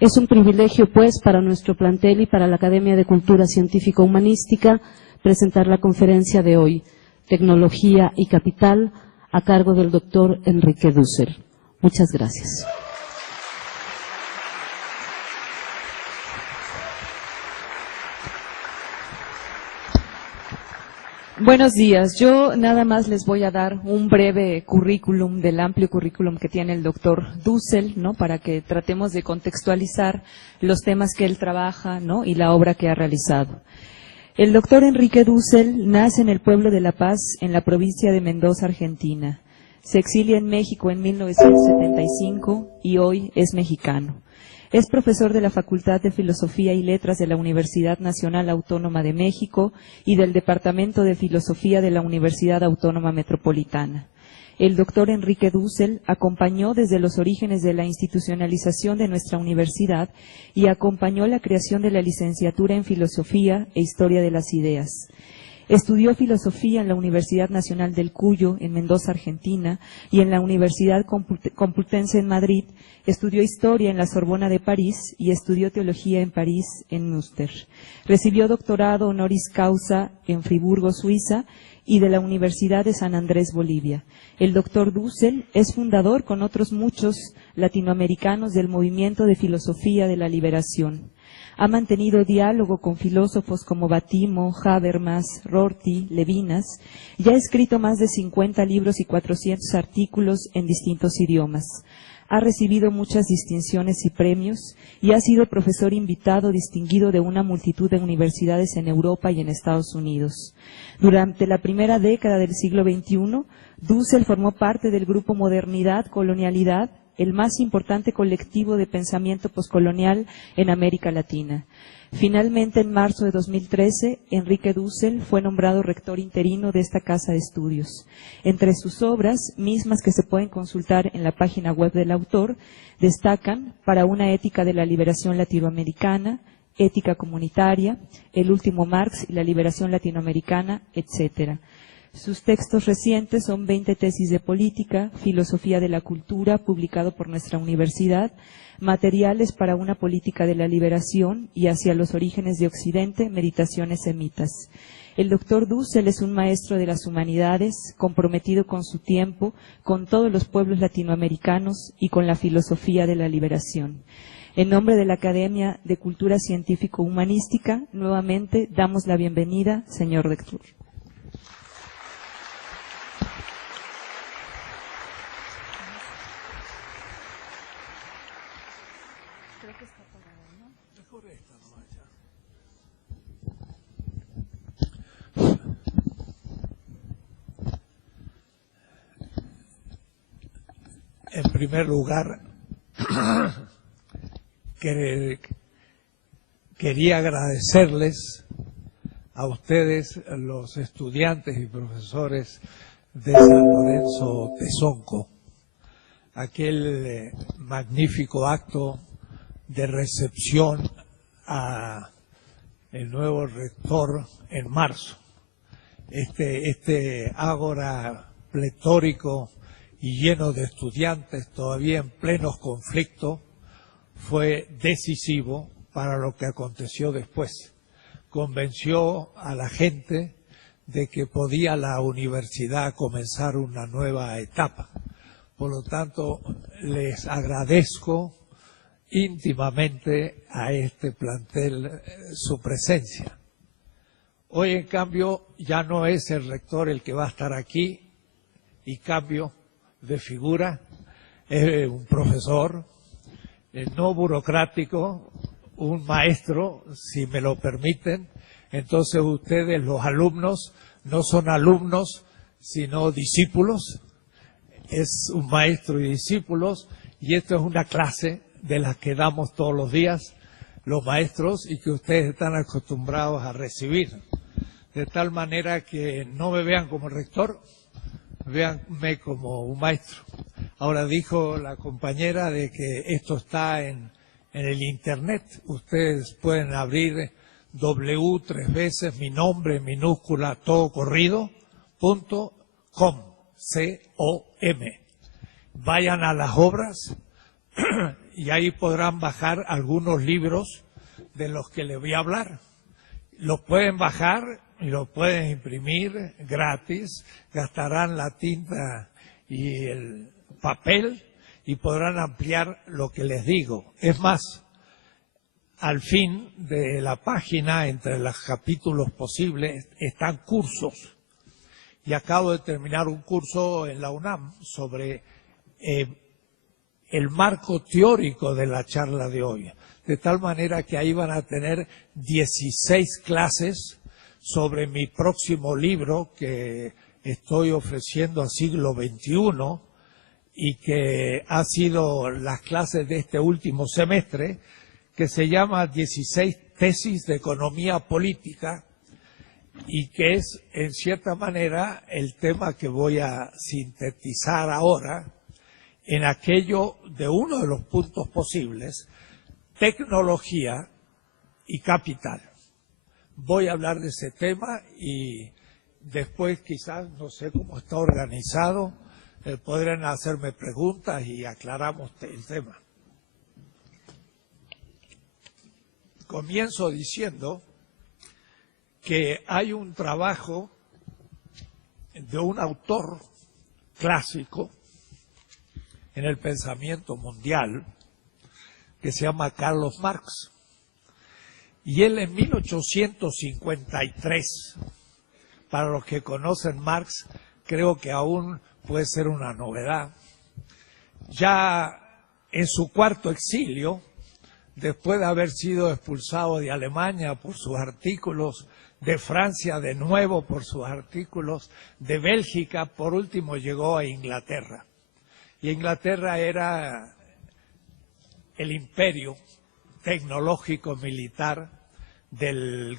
Es un privilegio, pues, para nuestro plantel y para la Academia de Cultura Científica Humanística presentar la conferencia de hoy, Tecnología y Capital, a cargo del doctor Enrique Dussel. Muchas gracias. Buenos días. Yo nada más les voy a dar un breve currículum del amplio currículum que tiene el doctor Dussel, ¿no? Para que tratemos de contextualizar los temas que él trabaja, ¿no? Y la obra que ha realizado. El doctor Enrique Dussel nace en el pueblo de La Paz, en la provincia de Mendoza, Argentina. Se exilia en México en 1975 y hoy es mexicano. Es profesor de la Facultad de Filosofía y Letras de la Universidad Nacional Autónoma de México y del Departamento de Filosofía de la Universidad Autónoma Metropolitana. El doctor Enrique Dussel acompañó desde los orígenes de la institucionalización de nuestra universidad y acompañó la creación de la licenciatura en Filosofía e Historia de las Ideas. Estudió filosofía en la Universidad Nacional del Cuyo, en Mendoza, Argentina, y en la Universidad Complutense en Madrid. Estudió historia en la Sorbona de París y estudió teología en París, en Münster. Recibió doctorado honoris causa en Friburgo, Suiza, y de la Universidad de San Andrés, Bolivia. El doctor Dussel es fundador, con otros muchos latinoamericanos, del movimiento de filosofía de la liberación. Ha mantenido diálogo con filósofos como Batimo, Habermas, Rorty, Levinas, y ha escrito más de 50 libros y 400 artículos en distintos idiomas. Ha recibido muchas distinciones y premios y ha sido profesor invitado distinguido de una multitud de universidades en Europa y en Estados Unidos. Durante la primera década del siglo XXI, Dussel formó parte del grupo Modernidad, Colonialidad, el más importante colectivo de pensamiento poscolonial en América Latina. Finalmente, en marzo de 2013, Enrique Dussel fue nombrado rector interino de esta casa de estudios. Entre sus obras, mismas que se pueden consultar en la página web del autor, destacan Para una ética de la liberación latinoamericana, Ética comunitaria, El último Marx y la liberación latinoamericana, etc. Sus textos recientes son 20 tesis de política, filosofía de la cultura, publicado por nuestra universidad, materiales para una política de la liberación y hacia los orígenes de Occidente, meditaciones semitas. El doctor Dussel es un maestro de las humanidades, comprometido con su tiempo, con todos los pueblos latinoamericanos y con la filosofía de la liberación. En nombre de la Academia de Cultura Científico-Humanística, nuevamente damos la bienvenida, señor rector. En primer lugar, quería agradecerles a ustedes, los estudiantes y profesores de San Lorenzo Tezonco, aquel magnífico acto de recepción a el nuevo rector en marzo. Este ágora pletórico y lleno de estudiantes todavía en plenos conflictos fue decisivo para lo que aconteció después. Convenció a la gente de que podía la universidad comenzar una nueva etapa. Por lo tanto, les agradezco íntimamente a este plantel su presencia. Hoy, en cambio, ya no es el rector el que va a estar aquí y cambio de figura, es un profesor no burocrático, un maestro, si me lo permiten. Entonces ustedes, los alumnos, no son alumnos, sino discípulos. Es un maestro y discípulos, y esto es una clase de las que damos todos los días los maestros y que ustedes están acostumbrados a recibir. De tal manera que no me vean como rector, véanme como un maestro. Ahora dijo la compañera de que esto está en el internet. Ustedes pueden abrir tres veces mi nombre en minúscula todo corrido .com, C-O-M. Vayan a las obras y ahí podrán bajar algunos libros de los que les voy a hablar. Los pueden bajar y los pueden imprimir gratis, gastarán la tinta y el papel y podrán ampliar lo que les digo. Es más, al fin de la página, entre los capítulos posibles, están cursos. Y acabo de terminar un curso en la UNAM sobre el marco teórico de la charla de hoy. De tal manera que ahí van a tener 16 clases sobre mi próximo libro que estoy ofreciendo al siglo XXI y que ha sido las clases de este último semestre, que se llama 16 tesis de economía política y que es, en cierta manera, el tema que voy a sintetizar ahora en aquello de uno de los puntos posibles, tecnología y capital. Voy a hablar de ese tema y después quizás, no sé cómo está organizado, podrán hacerme preguntas y aclaramos el tema. Comienzo diciendo que hay un trabajo de un autor clásico en el pensamiento mundial que se llama Carlos Marx. Y él en 1853, para los que conocen Marx, creo que aún puede ser una novedad, ya en su cuarto exilio, después de haber sido expulsado de Alemania por sus artículos, de Francia de nuevo por sus artículos, de Bélgica, por último llegó a Inglaterra. Y Inglaterra era el imperio tecnológico militar de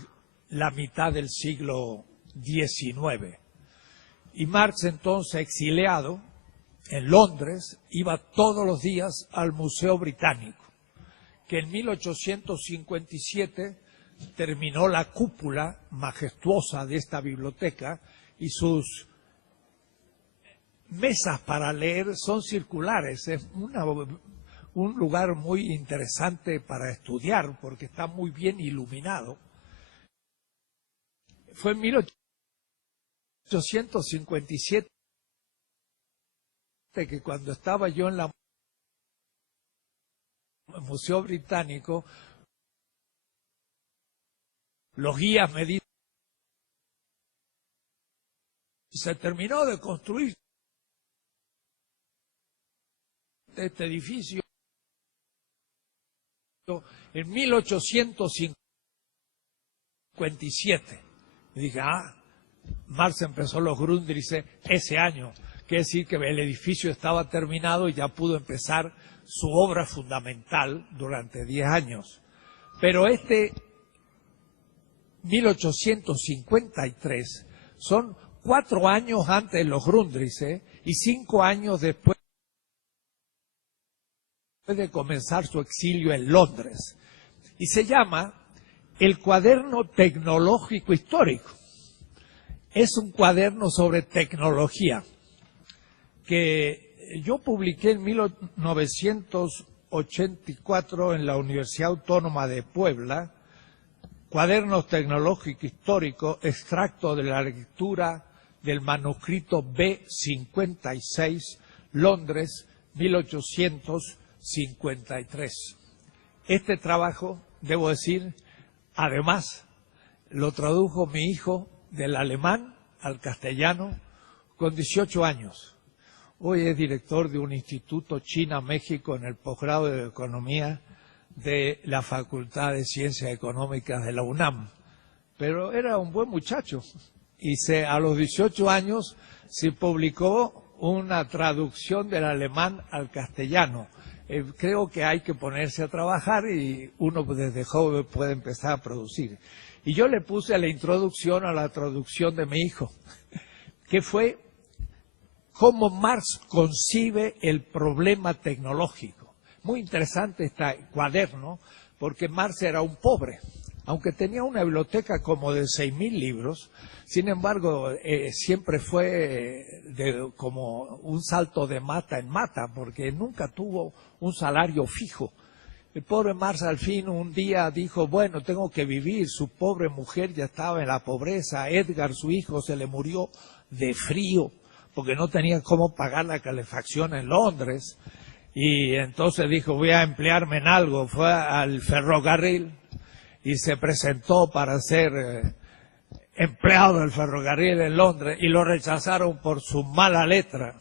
la mitad del siglo XIX. Y Marx, entonces exiliado en Londres, iba todos los días al Museo Británico, que en 1857 terminó la cúpula majestuosa de esta biblioteca y sus mesas para leer son circulares. Es un lugar muy interesante para estudiar porque está muy bien iluminado. Fue en 1857 que cuando estaba yo en el Museo Británico, los guías me dicen, se terminó de construir este edificio en 1857. Y dije, Marx empezó los Grundrisse ese año. Quiere decir que el edificio estaba terminado y ya pudo empezar su obra fundamental durante 10 años. Pero 1853 son 4 años antes de los Grundrisse y 5 años después de comenzar su exilio en Londres. Y se llama El Cuaderno Tecnológico Histórico. Es un cuaderno sobre tecnología que yo publiqué en 1984 en la Universidad Autónoma de Puebla, Cuadernos Tecnológico Histórico, extracto de la lectura del manuscrito B56, Londres, 1853. Este trabajo, debo decir, además, lo tradujo mi hijo del alemán al castellano con 18 años. Hoy es director de un instituto China-México en el posgrado de Economía de la Facultad de Ciencias Económicas de la UNAM. Pero era un buen muchacho y a los 18 años se publicó una traducción del alemán al castellano. Creo que hay que ponerse a trabajar y uno desde joven puede empezar a producir. Y yo le puse la introducción a la traducción de mi hijo, que fue cómo Marx concibe el problema tecnológico. Muy interesante este cuaderno, porque Marx era un pobre aunque tenía una biblioteca como de 6.000 libros, sin embargo, siempre fue como un salto de mata en mata, porque nunca tuvo un salario fijo. El pobre Marx al fin un día dijo, bueno, tengo que vivir, su pobre mujer ya estaba en la pobreza, Edgar, su hijo, se le murió de frío, porque no tenía cómo pagar la calefacción en Londres, y entonces dijo, voy a emplearme en algo, fue al ferrocarril y se presentó para ser empleado del ferrocarril en Londres y lo rechazaron por su mala letra.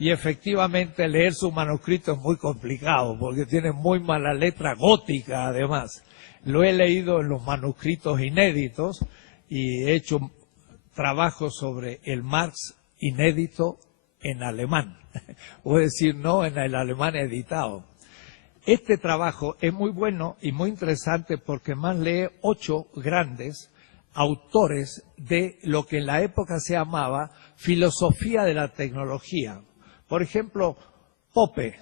Y efectivamente leer su manuscrito es muy complicado porque tiene muy mala letra gótica además. Lo he leído en los manuscritos inéditos y he hecho trabajos sobre el Marx inédito en alemán, o decir, no en el alemán editado. Este trabajo es muy bueno y muy interesante porque más lee 8 grandes autores de lo que en la época se llamaba filosofía de la tecnología. Por ejemplo, Pope,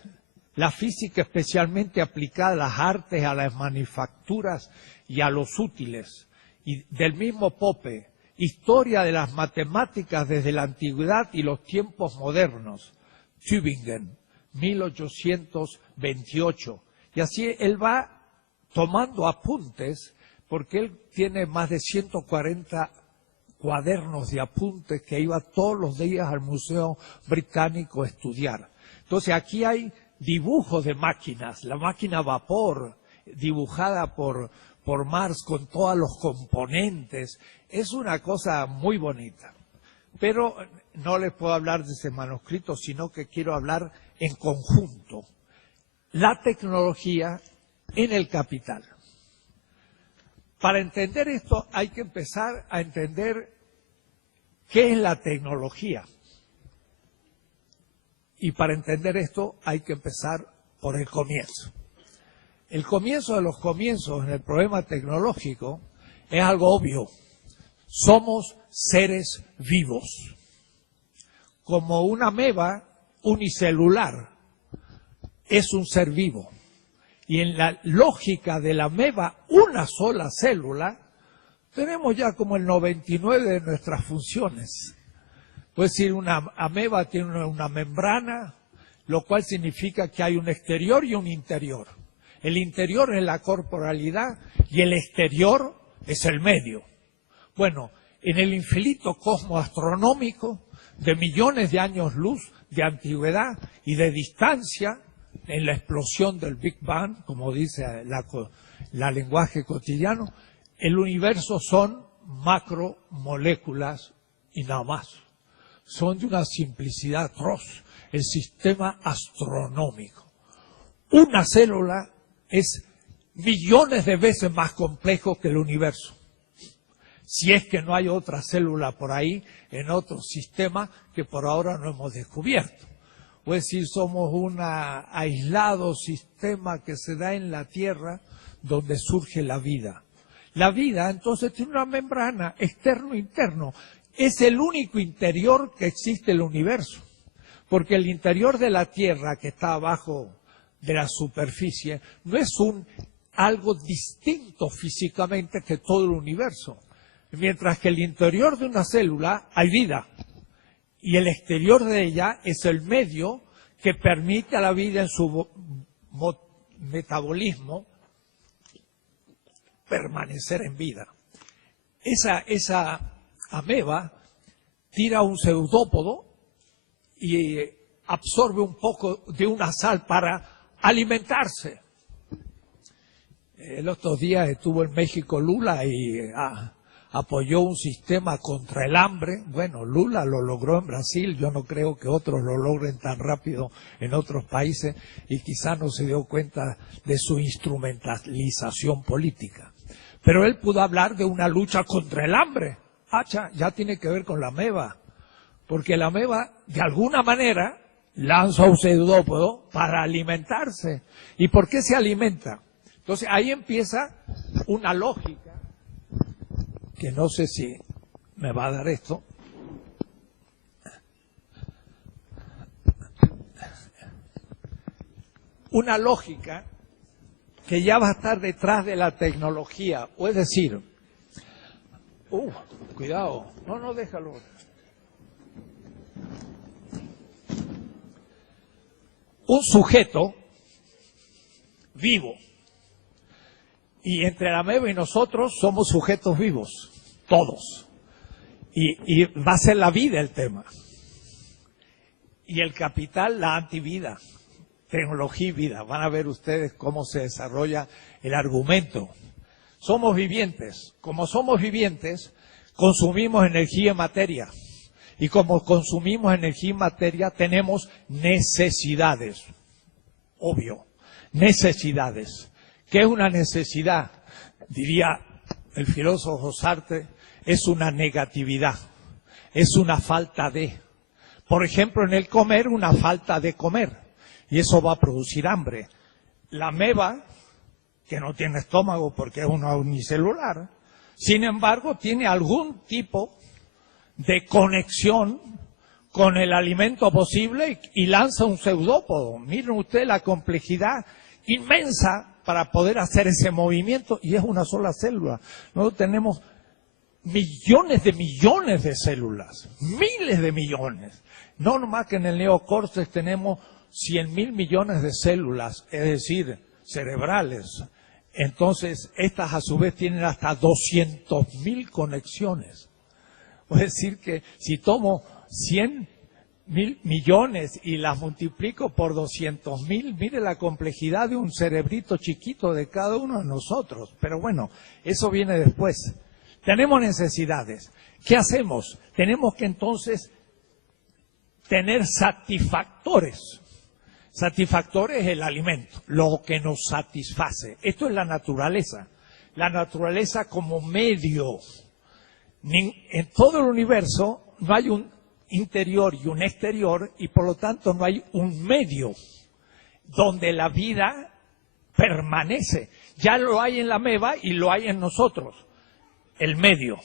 la física especialmente aplicada a las artes, a las manufacturas y a los útiles. Y del mismo Pope, historia de las matemáticas desde la antigüedad y los tiempos modernos. Tübingen, 1828. Y así él va tomando apuntes, porque él tiene más de 140 cuadernos de apuntes que iba todos los días al Museo Británico a estudiar. Entonces aquí hay dibujos de máquinas, la máquina a vapor, dibujada por Marx con todos los componentes. Es una cosa muy bonita. Pero no les puedo hablar de ese manuscrito, sino que quiero hablar en conjunto. La tecnología en el capital. Para entender esto hay que empezar a entender qué es la tecnología. Y para entender esto hay que empezar por el comienzo. El comienzo de los comienzos en el problema tecnológico es algo obvio. Somos seres vivos. Como una ameba unicelular es un ser vivo. Y en la lógica de la ameba, una sola célula, tenemos ya como el 99% de nuestras funciones. Puede decir, una ameba tiene una membrana, lo cual significa que hay un exterior y un interior. El interior es la corporalidad y el exterior es el medio. Bueno, en el infinito cosmos astronómico, de millones de años luz, de antigüedad y de distancia, en la explosión del Big Bang, como dice la lenguaje cotidiano, el universo son macromoléculas y nada más. Son de una simplicidad atroz. El sistema astronómico. Una célula es millones de veces más complejo que el universo. Si es que no hay otra célula por ahí, en otro sistema que por ahora no hemos descubierto. Es decir, somos un aislado sistema que se da en la Tierra donde surge la vida. La vida, entonces, tiene una membrana externo-interno. Es el único interior que existe en el universo. Porque el interior de la Tierra, que está abajo de la superficie, no es algo distinto físicamente que todo el universo. Mientras que el interior de una célula hay vida. Y el exterior de ella es el medio que permite a la vida en su metabolismo permanecer en vida. Esa ameba tira un pseudópodo y absorbe un poco de una sal para alimentarse. El otro día estuvo en México Lula y apoyó un sistema contra el hambre. Bueno, Lula lo logró en Brasil, yo no creo que otros lo logren tan rápido en otros países y quizá no se dio cuenta de su instrumentalización política. Pero él pudo hablar de una lucha contra el hambre. Ya tiene que ver con la ameba, porque la ameba de alguna manera lanza un pseudópodo para alimentarse. ¿Y por qué se alimenta? Entonces ahí empieza una lógica que no sé si me va a dar esto. Una lógica que ya va a estar detrás de la tecnología. O es decir, cuidado, no, déjalo. Un sujeto vivo. Y entre la ameba y nosotros somos sujetos vivos, todos. Y va a ser la vida el tema. Y el capital, la antivida. Tecnología y vida. Van a ver ustedes cómo se desarrolla el argumento. Somos vivientes. Como somos vivientes, consumimos energía y materia. Y como consumimos energía y materia, tenemos necesidades. Obvio. Necesidades. ¿Qué es una necesidad? Diría el filósofo Sartre, es una negatividad. Es una falta de. Por ejemplo, en el comer, una falta de comer. Y eso va a producir hambre. La ameba, que no tiene estómago porque es una unicelular, sin embargo, tiene algún tipo de conexión con el alimento posible y lanza un pseudópodo. Miren ustedes la complejidad inmensa para poder hacer ese movimiento, y es una sola célula. Nosotros tenemos millones de células, miles de millones. No nomás que en el neocórtex tenemos 100.000 millones de células, es decir, cerebrales. Entonces, estas a su vez tienen hasta 200.000 conexiones. Es decir que si tomo 100.000 millones y las multiplico por 200.000, mire la complejidad de un cerebrito chiquito de cada uno de nosotros. Pero bueno, eso viene después. Tenemos necesidades. ¿Qué hacemos? Tenemos que entonces tener satisfactores. Satisfactores es el alimento, lo que nos satisface. Esto es la naturaleza. La naturaleza como medio. En todo el universo no hay un interior y un exterior, y por lo tanto no hay un medio donde la vida permanece. Ya lo hay en la ameba y lo hay en nosotros. El medio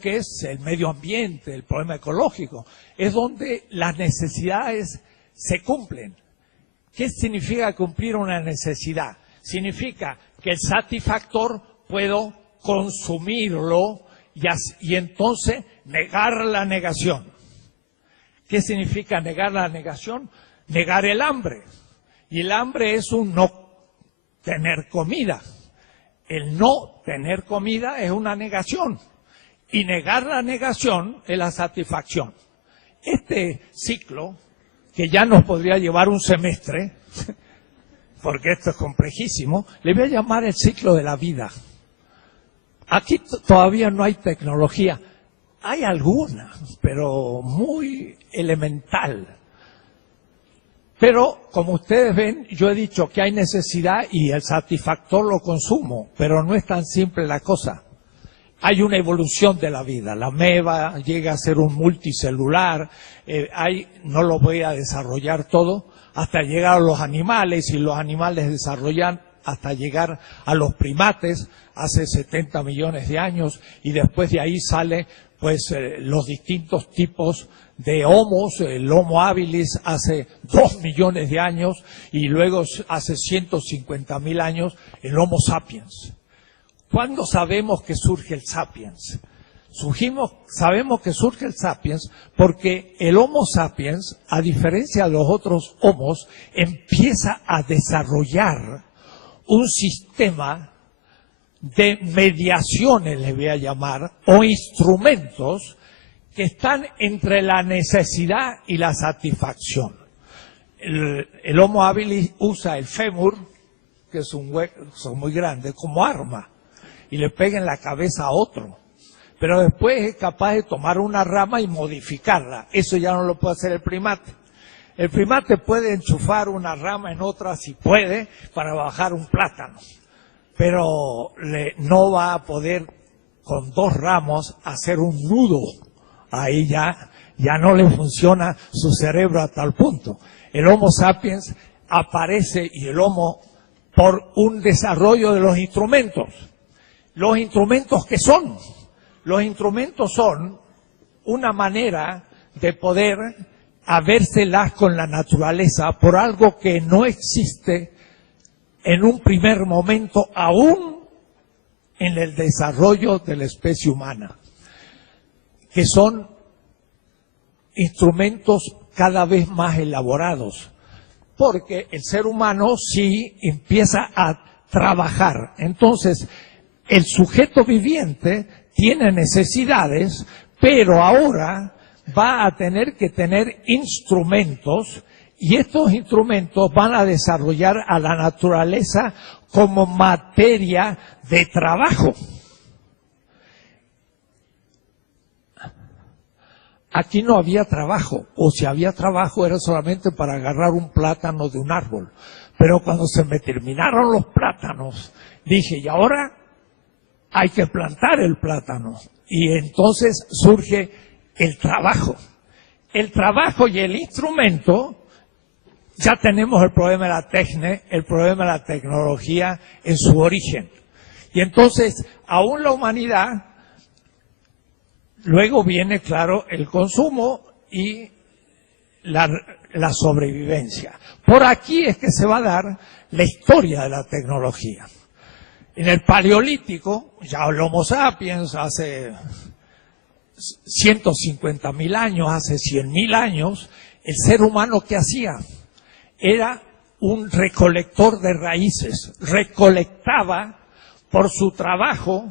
que es el medio ambiente, el problema ecológico, es donde las necesidades se cumplen. ¿Qué significa cumplir una necesidad? Significa que el satisfactor puedo consumirlo y entonces negar la negación. ¿Qué significa negar la negación? Negar el hambre. Y el hambre es un no tener comida. El no tener comida es una negación. Y negar la negación es la satisfacción. Este ciclo, que ya nos podría llevar un semestre, porque esto es complejísimo, le voy a llamar el ciclo de la vida. Aquí todavía no hay tecnología. Hay alguna, pero muy elemental. Pero, como ustedes ven, yo he dicho que hay necesidad y el satisfactor lo consumo, pero no es tan simple la cosa. Hay una evolución de la vida. La ameba llega a ser un multicelular, no lo voy a desarrollar todo, hasta llegar a los animales, y los animales desarrollan hasta llegar a los primates hace 70 millones de años, y después de ahí sale los distintos tipos de homos. El Homo habilis hace 2 millones de años, y luego hace 150.000 años el Homo sapiens. ¿Cuándo sabemos que surge el sapiens? Sabemos que surge el sapiens porque el Homo sapiens, a diferencia de los otros homos, empieza a desarrollar un sistema de mediaciones, le voy a llamar, o instrumentos que están entre la necesidad y la satisfacción. El Homo habilis usa el fémur, que es un hueso muy grande, como arma, y le pega en la cabeza a otro. Pero después es capaz de tomar una rama y modificarla. Eso ya no lo puede hacer el primate. El primate puede enchufar una rama en otra, si puede, para bajar un plátano. Pero no va a poder con 2 ramos hacer un nudo. Ahí ya no le funciona su cerebro a tal punto. El Homo sapiens aparece, y el Homo, por un desarrollo de los instrumentos. ¿Los instrumentos qué son? Los instrumentos son una manera de poder habérselas con la naturaleza por algo que no existe en un primer momento aún en el desarrollo de la especie humana, que son instrumentos cada vez más elaborados, porque el ser humano sí empieza a trabajar. Entonces, el sujeto viviente tiene necesidades, pero ahora va a tener que tener instrumentos, y estos instrumentos van a desarrollar a la naturaleza como materia de trabajo. Aquí no había trabajo, o si había trabajo era solamente para agarrar un plátano de un árbol. Pero cuando se me terminaron los plátanos, dije, y ahora hay que plantar el plátano. Y entonces surge el trabajo. El trabajo y el instrumento, ya tenemos el problema de la el problema de la tecnología en su origen. Y entonces, aún la humanidad, luego viene, claro, el consumo y la sobrevivencia. Por aquí es que se va a dar la historia de la tecnología. En el Paleolítico, ya el Homo sapiens hace 150.000 años, hace 100.000 años, el ser humano, ¿qué hacía? Era un recolector de raíces. Recolectaba por su trabajo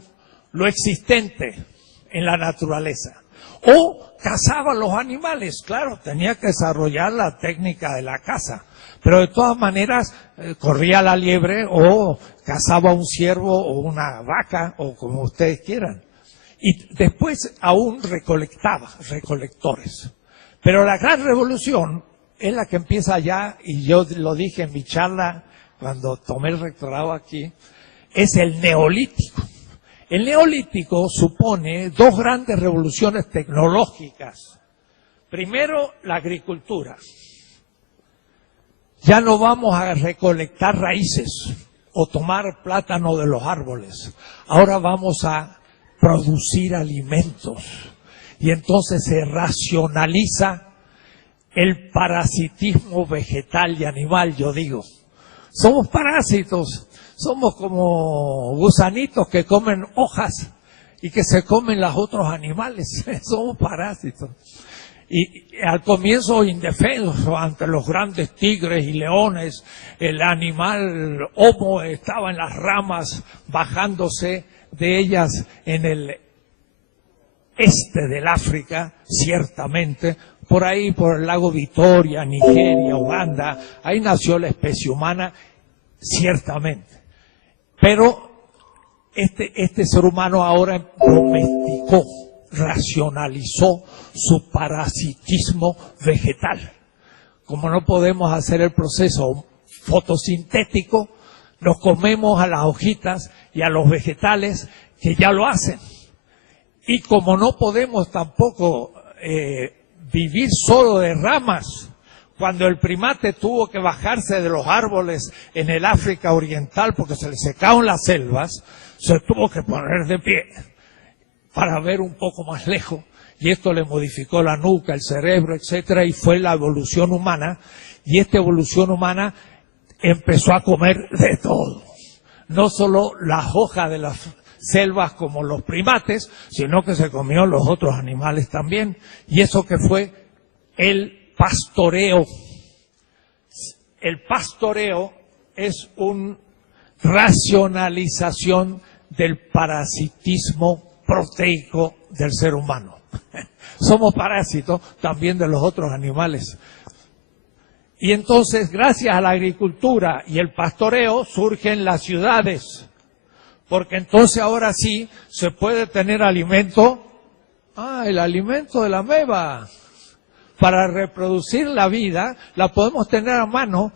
lo existente en la naturaleza. O cazaba los animales, claro, tenía que desarrollar la técnica de la caza, pero de todas maneras corría la liebre o cazaba un ciervo o una vaca o como ustedes quieran. Y después aún recolectaba, recolectores. Pero la gran revolución es la que empieza ya, y yo lo dije en mi charla cuando tomé el rectorado aquí, es el Neolítico. El Neolítico supone dos grandes revoluciones tecnológicas. Primero, la agricultura. Ya no vamos a recolectar raíces o tomar plátano de los árboles. Ahora vamos a producir alimentos. Y entonces se racionaliza el parasitismo vegetal y animal, yo digo. Somos parásitos. Somos como gusanitos que comen hojas y que se comen los otros animales. Somos parásitos. Y al comienzo indefensos ante los grandes tigres y leones, el animal homo estaba en las ramas bajándose de ellas en el este del África, ciertamente, por ahí, por el lago Victoria, Nigeria, Uganda, ahí nació la especie humana, ciertamente. Pero este ser humano ahora domesticó, racionalizó su parasitismo vegetal. Como no podemos hacer el proceso fotosintético, nos comemos a las hojitas y a los vegetales que ya lo hacen. Y como no podemos tampoco vivir solo de ramas, cuando el primate tuvo que bajarse de los árboles en el África Oriental porque se le secaron las selvas, se tuvo que poner de pie para ver un poco más lejos, y esto le modificó la nuca, el cerebro, etcétera, y fue la evolución humana, y esta evolución humana empezó a comer de todo. No solo las hojas de las selvas como los primates, sino que se comió los otros animales también, y eso que fue el pastoreo. El pastoreo es una racionalización del parasitismo proteico del ser humano. Somos parásitos también de los otros animales. Y entonces, gracias a la agricultura y el pastoreo, surgen las ciudades. Porque entonces ahora sí se puede tener alimento, el alimento de la ameba. Para reproducir la vida, la podemos tener a mano,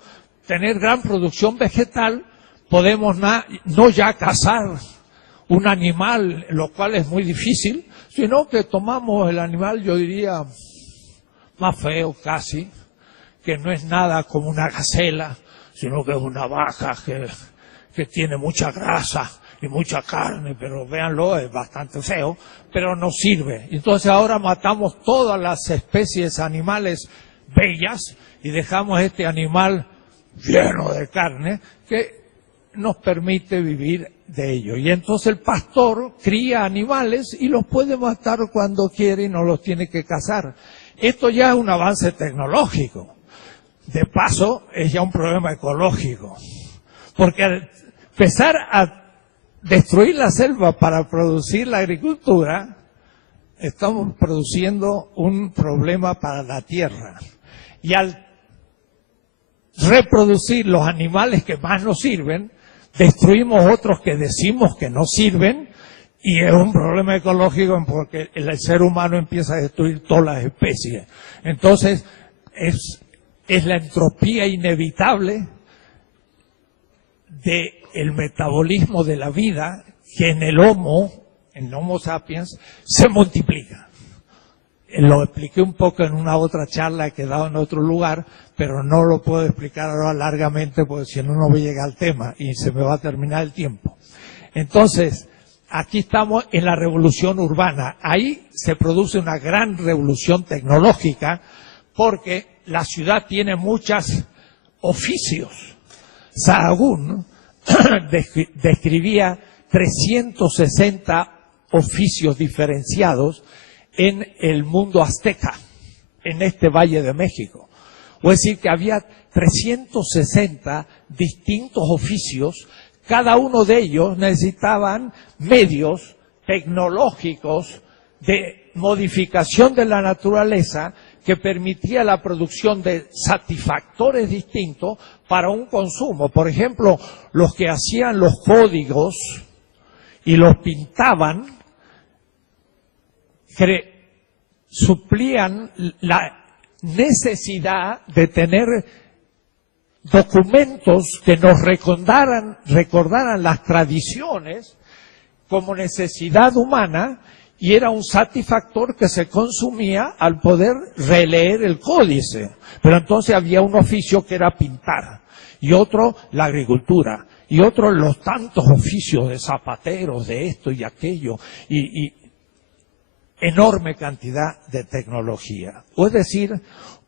tener gran producción vegetal, podemos no ya cazar un animal, lo cual es muy difícil, sino que tomamos el animal, yo diría, más feo casi, que no es nada como una gacela, sino que es una vaca que tiene mucha grasa y mucha carne, pero véanlo, es bastante feo, pero nos sirve. Entonces ahora matamos todas las especies animales bellas y dejamos este animal lleno de carne que nos permite vivir de ello. Y entonces el pastor cría animales y los puede matar cuando quiere y no los tiene que cazar. Esto ya es un avance tecnológico. De paso, es ya un problema ecológico. Porque al empezar a destruir la selva para producir la agricultura, estamos produciendo un problema para la tierra. Y al reproducir los animales que más nos sirven, destruimos otros que decimos que no sirven, y es un problema ecológico porque el ser humano empieza a destruir todas las especies. Entonces, es la entropía inevitable del metabolismo de la vida que en el Homo sapiens, se multiplica. Lo expliqué un poco en una otra charla que he dado en otro lugar, pero no lo puedo explicar ahora largamente porque si no, no voy a llegar al tema y se me va a terminar el tiempo. Entonces, aquí estamos en la revolución urbana. Ahí se produce una gran revolución tecnológica porque la ciudad tiene muchos oficios. Sahagún describía 360 oficios diferenciados en el mundo azteca, en este Valle de México. Es decir, que había 360 distintos oficios, cada uno de ellos necesitaban medios tecnológicos de modificación de la naturaleza que permitía la producción de satisfactores distintos para un consumo. Por ejemplo, los que hacían los códigos y los pintaban, suplían la necesidad de tener documentos que nos recordaran las tradiciones como necesidad humana, y era un satisfactor que se consumía al poder releer el códice. Pero entonces había un oficio que era pintar, y otro la agricultura, y otro los tantos oficios de zapateros, de esto y aquello, y enorme cantidad de tecnología. Es decir,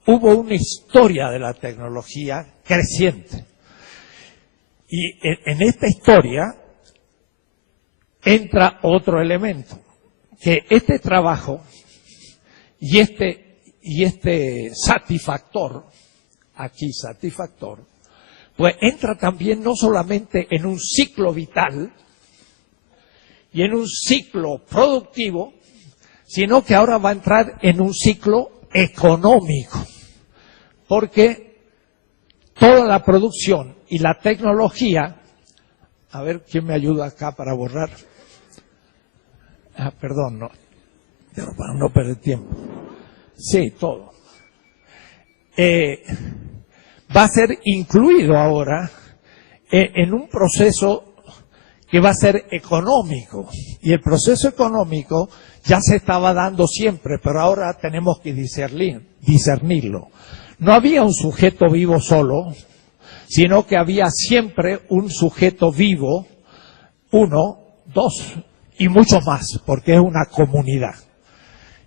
hubo una historia de la tecnología creciente. Y en esta historia entra otro elemento, que este trabajo y este satisfactor, aquí satisfactor, pues entra también no solamente en un ciclo vital y en un ciclo productivo, sino que ahora va a entrar en un ciclo económico, porque toda la producción y la tecnología, a ver quién me ayuda acá para borrar, perdón, no, para no perder tiempo, sí, todo, va a ser incluido ahora en un proceso que va a ser económico, y el proceso económico ya se estaba dando siempre, pero ahora tenemos que discernirlo. No había un sujeto vivo solo, sino que había siempre un sujeto vivo, 1, 2 y muchos más, porque es una comunidad.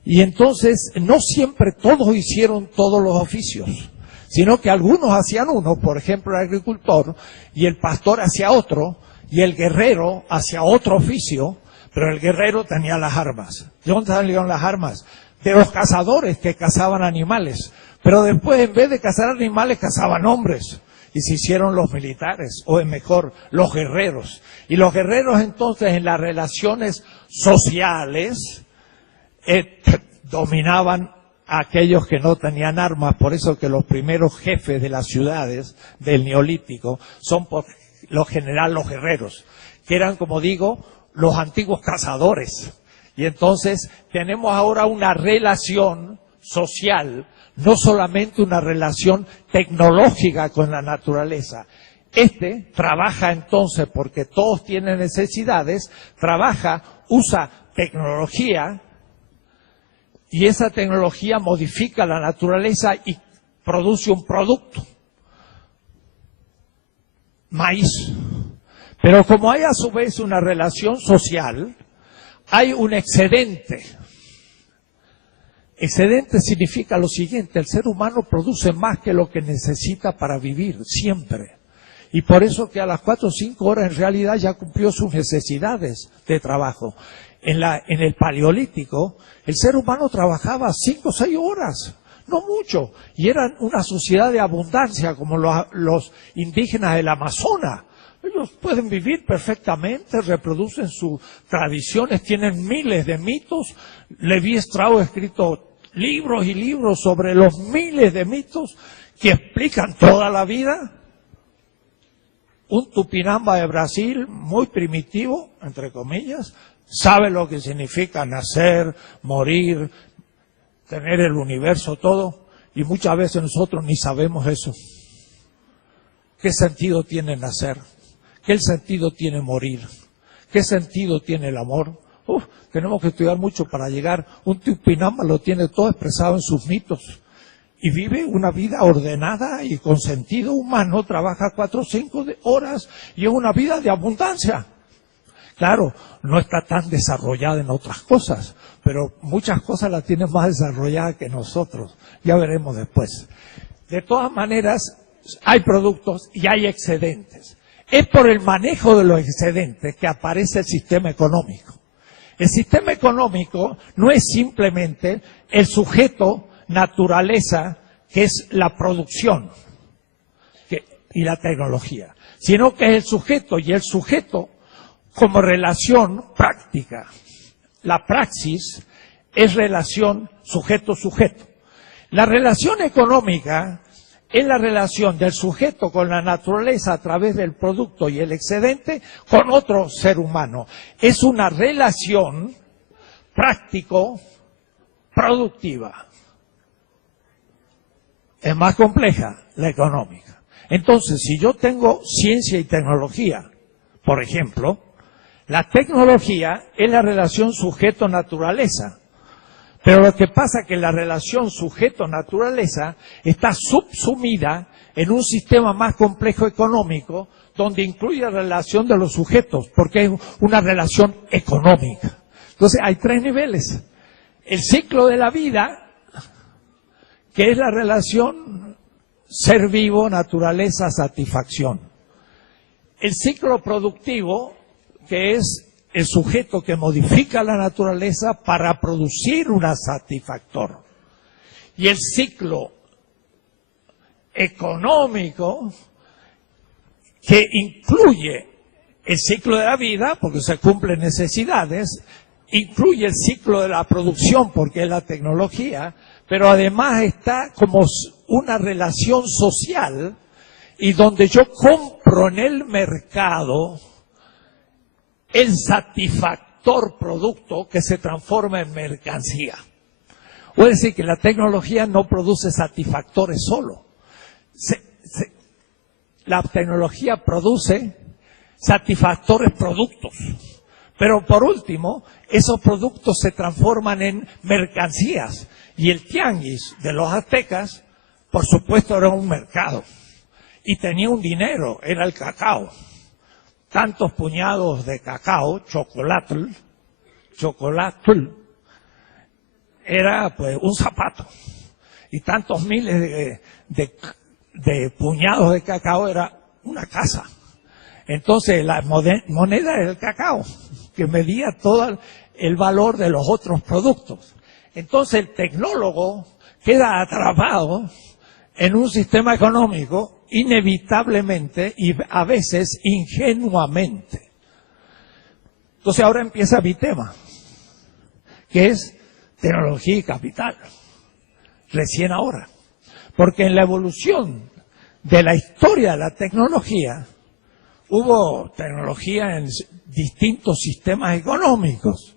Y entonces no siempre todos hicieron todos los oficios, sino que algunos hacían uno, por ejemplo el agricultor, y el pastor hacía otro, y el guerrero hacía otro oficio, pero el guerrero tenía las armas. ¿De dónde salieron las armas? De los cazadores que cazaban animales. Pero después, en vez de cazar animales, cazaban hombres. Y se hicieron los militares, o es mejor, los guerreros. Y los guerreros entonces en las relaciones sociales dominaban a aquellos que no tenían armas. Por eso que los primeros jefes de las ciudades del Neolítico son por lo general los guerreros, que eran, como digo, los antiguos cazadores. Y entonces tenemos ahora una relación social, no solamente una relación tecnológica con la naturaleza. Trabaja entonces, porque todos tienen necesidades, usa tecnología, y esa tecnología modifica la naturaleza y produce un producto. Maíz. Pero como hay a su vez una relación social, hay un excedente. Excedente significa lo siguiente: el ser humano produce más que lo que necesita para vivir, siempre. Y por eso que a las 4 o 5 horas en realidad ya cumplió sus necesidades de trabajo. En el Paleolítico, el ser humano trabajaba 5 o 6 horas, no mucho. Y eran una sociedad de abundancia, como los indígenas del Amazonas. Ellos pueden vivir perfectamente, reproducen sus tradiciones, tienen miles de mitos. Levi Strauss ha escrito libros y libros sobre los miles de mitos que explican toda la vida. Un Tupinamba de Brasil, muy primitivo, entre comillas, sabe lo que significa nacer, morir, tener el universo todo, y muchas veces nosotros ni sabemos eso. ¿Qué sentido tiene nacer? ¿Qué sentido tiene morir? ¿Qué sentido tiene el amor? Tenemos que estudiar mucho para llegar. Un Tupinamba lo tiene todo expresado en sus mitos. Y vive una vida ordenada y con sentido humano, trabaja 4 o 5 horas y es una vida de abundancia. Claro, no está tan desarrollada en otras cosas, pero muchas cosas las tiene más desarrolladas que nosotros. Ya veremos después. De todas maneras, hay productos y hay excedentes. Es por el manejo de los excedentes que aparece el sistema económico. El sistema económico no es simplemente el sujeto naturaleza, que es la producción y la tecnología, sino que es el sujeto, y el sujeto como relación práctica. La praxis es relación sujeto-sujeto. La relación económica es la relación del sujeto con la naturaleza a través del producto y el excedente con otro ser humano. Es una relación práctico-productiva. Es más compleja la económica. Entonces, si yo tengo ciencia y tecnología, por ejemplo, la tecnología es la relación sujeto-naturaleza. Pero lo que pasa es que la relación sujeto-naturaleza está subsumida en un sistema más complejo económico, donde incluye la relación de los sujetos, porque es una relación económica. Entonces, hay 3 niveles. El ciclo de la vida, que es la relación ser vivo, naturaleza, satisfacción. El ciclo productivo, que es el sujeto que modifica la naturaleza para producir un satisfactor. Y el ciclo económico, que incluye el ciclo de la vida, porque se cumplen necesidades, incluye el ciclo de la producción, porque es la tecnología, pero además está como una relación social, y donde yo compro en el mercado el satisfactor producto que se transforma en mercancía. Puede decir que la tecnología no produce satisfactores solo. La tecnología produce satisfactores productos. Pero por último, esos productos se transforman en mercancías. Y el tianguis de los aztecas, por supuesto, era un mercado. Y tenía un dinero, era el cacao. Tantos puñados de cacao, chocolatl, era pues un zapato. Y tantos miles de puñados de cacao era una casa. Entonces la moneda era el cacao, que medía todo el valor de los otros productos. Entonces el tecnólogo queda atrapado en un sistema económico inevitablemente y a veces ingenuamente. Entonces ahora empieza mi tema, que es tecnología y capital, recién ahora. Porque en la evolución de la historia de la tecnología, hubo tecnología en distintos sistemas económicos,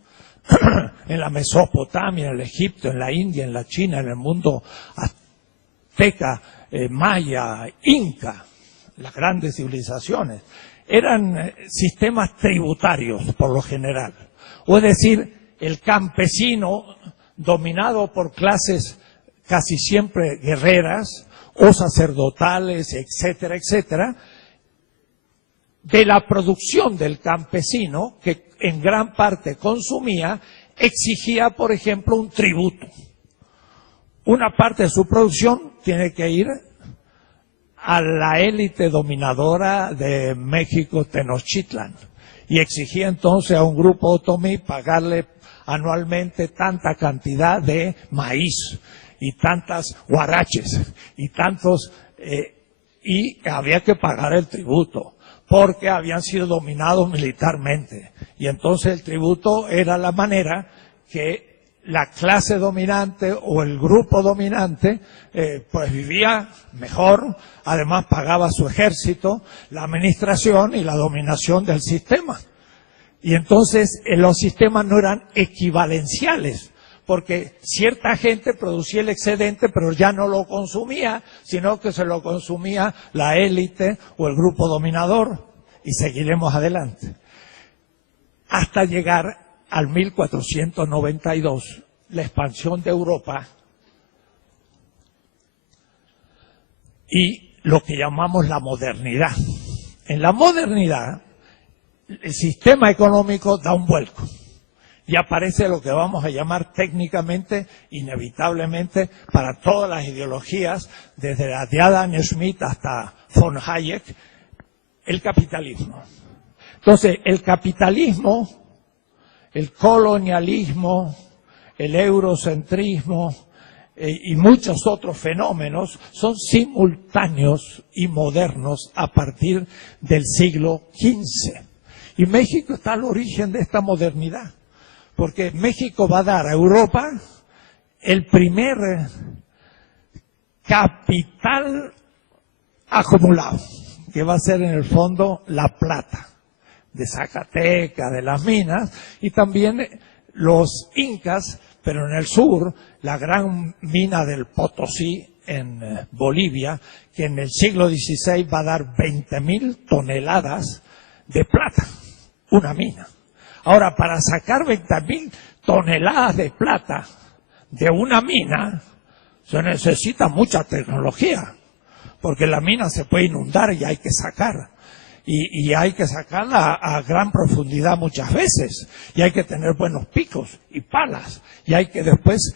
en la Mesopotamia, en el Egipto, en la India, en la China, en el mundo azteca, maya, inca, las grandes civilizaciones, eran sistemas tributarios por lo general. O es decir, el campesino dominado por clases casi siempre guerreras o sacerdotales, etcétera, etcétera, de la producción del campesino, que en gran parte consumía, exigía, por ejemplo, un tributo. Una parte de su producción tiene que ir a la élite dominadora de México, Tenochtitlan, y exigía entonces a un grupo otomí pagarle anualmente tanta cantidad de maíz y tantas huaraches y tantos y había que pagar el tributo porque habían sido dominados militarmente, y entonces el tributo era la manera que la clase dominante o el grupo dominante pues vivía mejor, además pagaba su ejército, la administración y la dominación del sistema. Y entonces los sistemas no eran equivalenciales, porque cierta gente producía el excedente pero ya no lo consumía, sino que se lo consumía la élite o el grupo dominador. Y seguiremos adelante. Hasta llegar al 1492, la expansión de Europa y lo que llamamos la modernidad. En la modernidad, el sistema económico da un vuelco y aparece lo que vamos a llamar técnicamente, inevitablemente, para todas las ideologías, desde la de Adam Smith hasta von Hayek, el capitalismo. Entonces, el capitalismo, el colonialismo, el eurocentrismo y muchos otros fenómenos son simultáneos y modernos a partir del siglo XV. Y México está al origen de esta modernidad, porque México va a dar a Europa el primer capital acumulado, que va a ser en el fondo la plata de Zacatecas, de las minas, y también los incas, pero en el sur, la gran mina del Potosí en Bolivia, que en el siglo XVI va a dar 20.000 toneladas de plata, una mina. Ahora, para sacar 20.000 toneladas de plata de una mina, se necesita mucha tecnología, porque la mina se puede inundar y hay que sacar. Y hay que sacarla a gran profundidad muchas veces. Y hay que tener buenos picos y palas. Y hay que después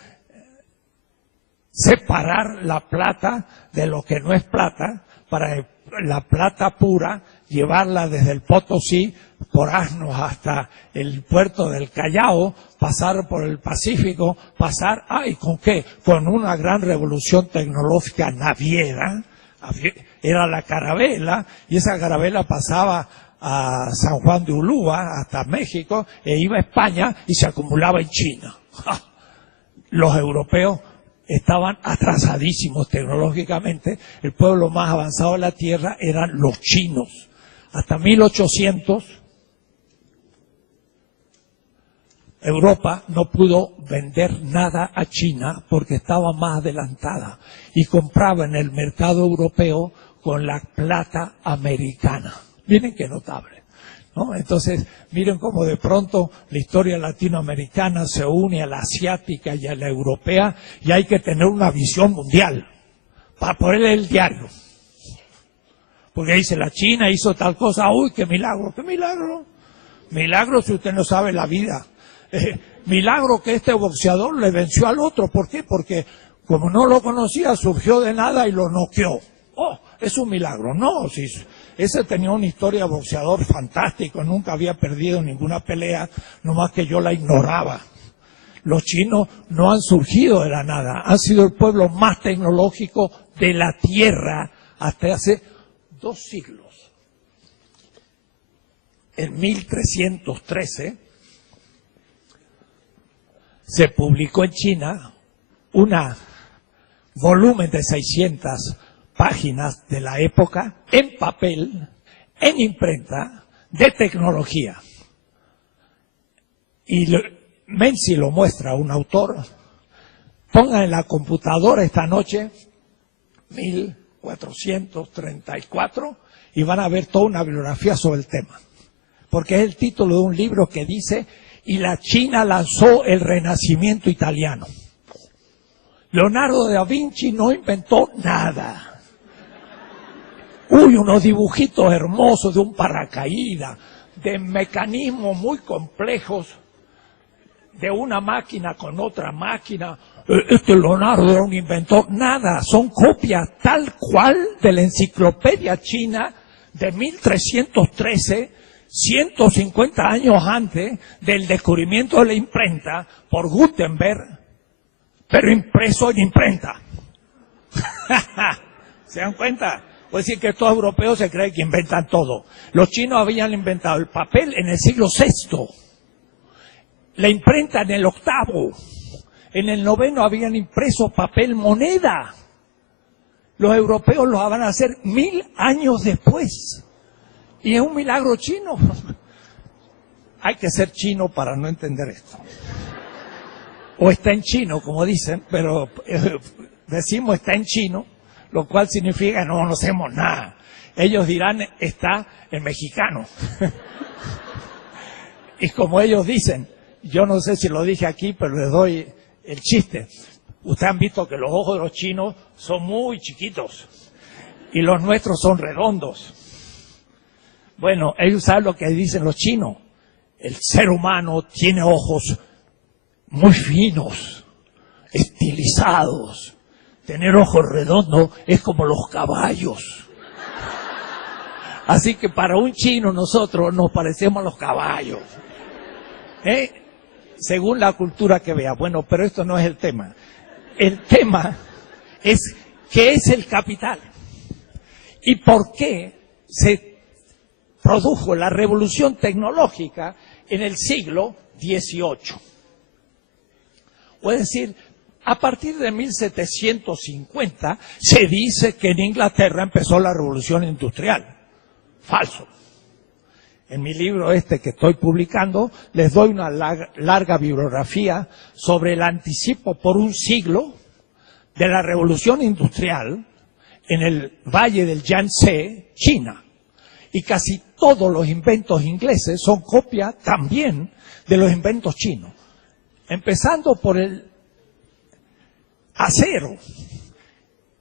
separar la plata de lo que no es plata, para la plata pura llevarla desde el Potosí por asnos hasta el puerto del Callao, pasar por el Pacífico, pasar, ¿y con qué? Con una gran revolución tecnológica naviera. Era la carabela, y esa carabela pasaba a San Juan de Ulúa hasta México e iba a España y se acumulaba en China. ¡Ja! Los europeos estaban atrasadísimos tecnológicamente. El pueblo más avanzado de la tierra eran los chinos. Hasta 1800 Europa no pudo vender nada a China porque estaba más adelantada y compraba en el mercado europeo con la plata americana. Miren qué notable, ¿no? Entonces, miren cómo de pronto la historia latinoamericana se une a la asiática y a la europea, y hay que tener una visión mundial para poder leer el diario. Porque dice, la China hizo tal cosa, ¡uy, qué milagro! ¡Qué milagro! Milagro si usted no sabe la vida. Milagro que este boxeador le venció al otro. ¿Por qué? Porque como no lo conocía, surgió de nada y lo noqueó. ¡Oh! Es un milagro. No, si ese tenía una historia de boxeador fantástico, nunca había perdido ninguna pelea, nomás que yo la ignoraba. Los chinos no han surgido de la nada, han sido el pueblo más tecnológico de la tierra hasta hace 2 siglos. En 1313 se publicó en China un volumen de 600 páginas de la época, en papel, en imprenta, de tecnología. Y Menzi lo muestra, un autor. Pongan en la computadora esta noche 1434 y van a ver toda una bibliografía sobre el tema. Porque es el título de un libro que dice: y la China lanzó el Renacimiento italiano. Leonardo da Vinci no inventó nada. Unos dibujitos hermosos de un paracaídas, de mecanismos muy complejos, de una máquina con otra máquina, este Leonardo era un inventor. Nada, son copias tal cual de la enciclopedia china de 1313, 150 años antes del descubrimiento de la imprenta por Gutenberg, pero impreso en imprenta. ¿Se dan cuenta? Puede decir que estos europeos se creen que inventan todo. Los chinos habían inventado el papel en el siglo VI, la imprenta en el VIII, en el IX habían impreso papel moneda. Los europeos lo van a hacer 1000 años después. Y es un milagro chino. Hay que ser chino para no entender esto. O está en chino, como dicen, pero decimos está en chino, lo cual significa no conocemos nada. Ellos dirán está en mexicano. Y como ellos dicen, yo no sé si lo dije aquí, pero les doy el chiste. Ustedes han visto que los ojos de los chinos son muy chiquitos y los nuestros son redondos. Bueno, ellos saben lo que dicen los chinos. El ser humano tiene ojos muy finos, estilizados. Tener ojos redondos es como los caballos. Así que para un chino nosotros nos parecemos a los caballos. Según la cultura que vea. Bueno, pero esto no es el tema. El tema es qué es el capital y por qué se produjo la revolución tecnológica en el siglo XVIII. Es decir, a partir de 1750 se dice que en Inglaterra empezó la revolución industrial. Falso. En mi libro que estoy publicando, les doy una larga bibliografía sobre el anticipo por un siglo de la revolución industrial en el valle del Yangtze, China. Y casi todos los inventos ingleses son copia también de los inventos chinos. Empezando por el acero.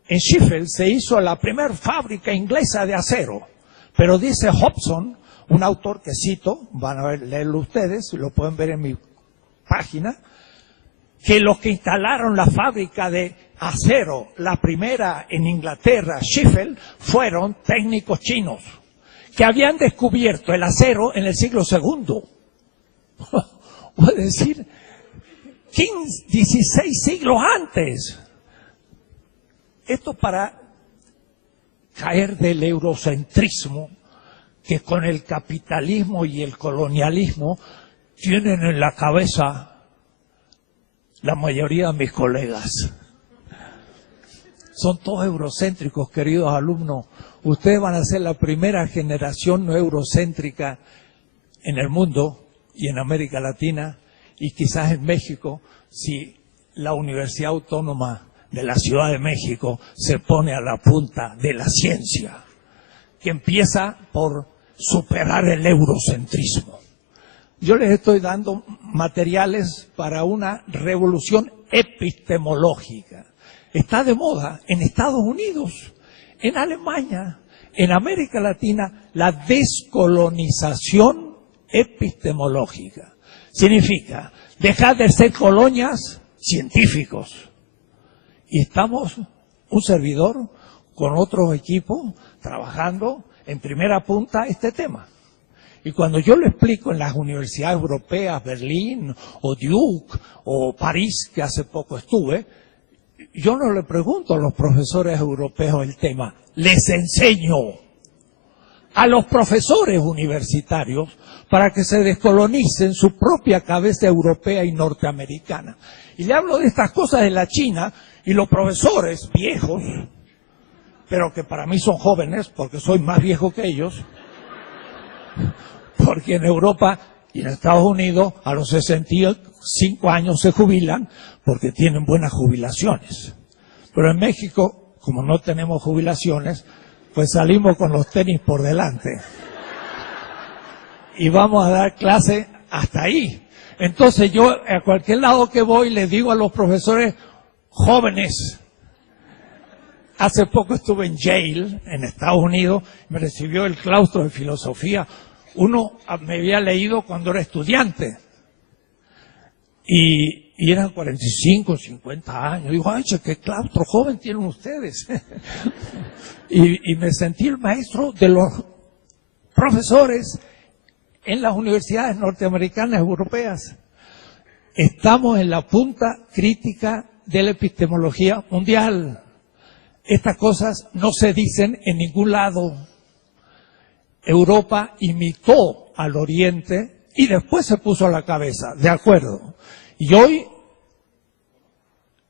En Sheffield se hizo la primera fábrica inglesa de acero. Pero dice Hobson, un autor que cito, van a leerlo ustedes, lo pueden ver en mi página, que los que instalaron la fábrica de acero, la primera en Inglaterra, Sheffield, fueron técnicos chinos, que habían descubierto el acero en el siglo II. Es decir, 16 siglos antes. Esto para caer del eurocentrismo que con el capitalismo y el colonialismo tienen en la cabeza la mayoría de mis colegas. Son todos eurocéntricos, queridos alumnos. Ustedes van a ser la primera generación no eurocéntrica en el mundo y en América Latina y quizás en México si la Universidad Autónoma de la Ciudad de México se pone a la punta de la ciencia, que empieza por superar el eurocentrismo. Yo les estoy dando materiales para una revolución epistemológica. Está de moda en Estados Unidos, en Alemania, en América Latina, la descolonización epistemológica. Significa dejar de ser colonias científicos. Y estamos, un servidor, con otros equipos, trabajando en primera punta este tema. Y cuando yo lo explico en las universidades europeas, Berlín, o Duke, o París, que hace poco estuve, yo no le pregunto a los profesores europeos el tema, les enseño a los profesores universitarios para que se descolonicen su propia cabeza europea y norteamericana. Y le hablo de estas cosas de la China, y los profesores viejos, pero que para mí son jóvenes, porque soy más viejo que ellos, porque en Europa y en Estados Unidos a los 65 años se jubilan porque tienen buenas jubilaciones. Pero en México, como no tenemos jubilaciones, pues salimos con los tenis por delante. Y vamos a dar clase hasta ahí. Entonces yo a cualquier lado que voy les digo a los profesores jóvenes. Hace poco estuve en Yale, en Estados Unidos, me recibió el claustro de filosofía. Uno me había leído cuando era estudiante. Y Y eran 45, 50 años. Digo, ay, qué claustro joven tienen ustedes. y me sentí el maestro de los profesores en las universidades norteamericanas, europeas. Estamos en la punta crítica de la epistemología mundial. Estas cosas no se dicen en ningún lado. Europa imitó al Oriente y después se puso a la cabeza, de acuerdo. Y hoy,